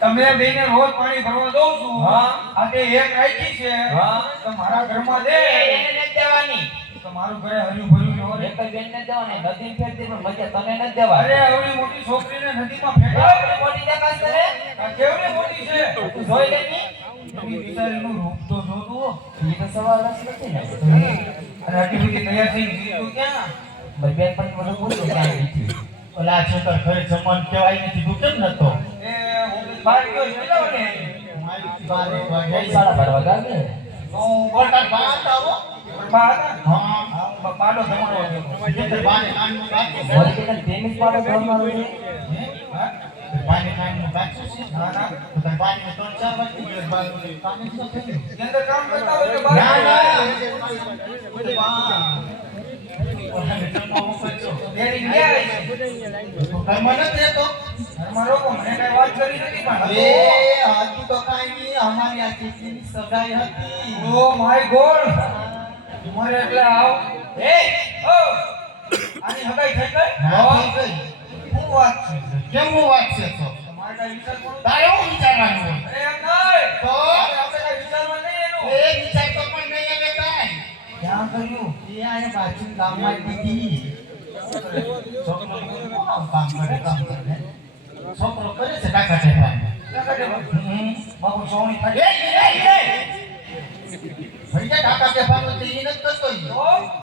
તમે બેને રોજ પાણી ભરવા દઉં છું. આ તે એક રાખી છે તો મારા ઘરમાં દે એને નથી દેવાની. તમારું ઘરે હર્યું ભર્યું હોય. એક જ બેન ને દેવાની. નદી ફેંક દે પણ મજા તને નથી દેવાની. અરે આવડી મોટી છોકરીને નદીમાં ફેંકાય. આવડી મોટી દેખાશ કરે. આ કેવડી મોટી છે. તું જોઈ લે ની. એની બિચારીનું રૂપ તો જો તું. એ તો સવાલ જ નથી ને. અને આટલી બધી તૈયાર થઈ ગઈ તું ક્યાં? ભાઈ બેન પણ મને પૂછ્યું ક્યાં ગઈ હતી. ઓલા છોકરા ઘરે જમવાનું કેવાય નથી તું કેમ નતો? એ હું બહાર ગયો કેટલા વાગે? મારી બારે વાગે કઈ શાળા ભરવા ગામે. તો હું બોલતા બાત આવો. બહાર હતા. હા હા પાડો જમણો હતો. એટલે બારે કાનનું બાકી છે. મોરી કે તેમી પાડો ભરવાનું છે. હા? બારે કાનનું બાકી છે. ના ના. તો તાર બારે 3-4 વાગે ગયો બાર કામ જ ન થયું. ની અંદર કામ કરતા હોય તો બહાર ના ના એની ન્યાય છે. ઘરમાં નથી રહેતો. ઘરમાં લોકો મને કઈ વાત કરી નથી પણ એ હજુ તો કાંઈ નહીં. અમારી આ ચીચીની સગાઈ હતી. ઓ માય ગોડ મારે એટલે આવ એ ઓ આની હગાઈ થઈ ગઈ હા, થઈ ગઈ. શું વાત છે કેમ હું વાત છે તો? તમારે કઈ વિચાર કોણ તારે એવું વિચારવાનું હોય? અરે એમ નહીં તો? આપણે કઈ વિચારવા નહીં એનું એ વિચાર તો પણ નહીં હવે કાંઈ. ક્યાં કર્યું એ આને બાજુ ગામમાં દીધી. છોકરો આમ કામ કરે ને. છોકરો કરે છે કાકા ટેપાને. બાપુ સોની એ થાય ભૈયા કાકા ટેપાનો તે